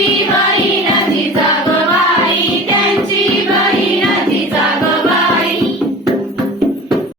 Shiva.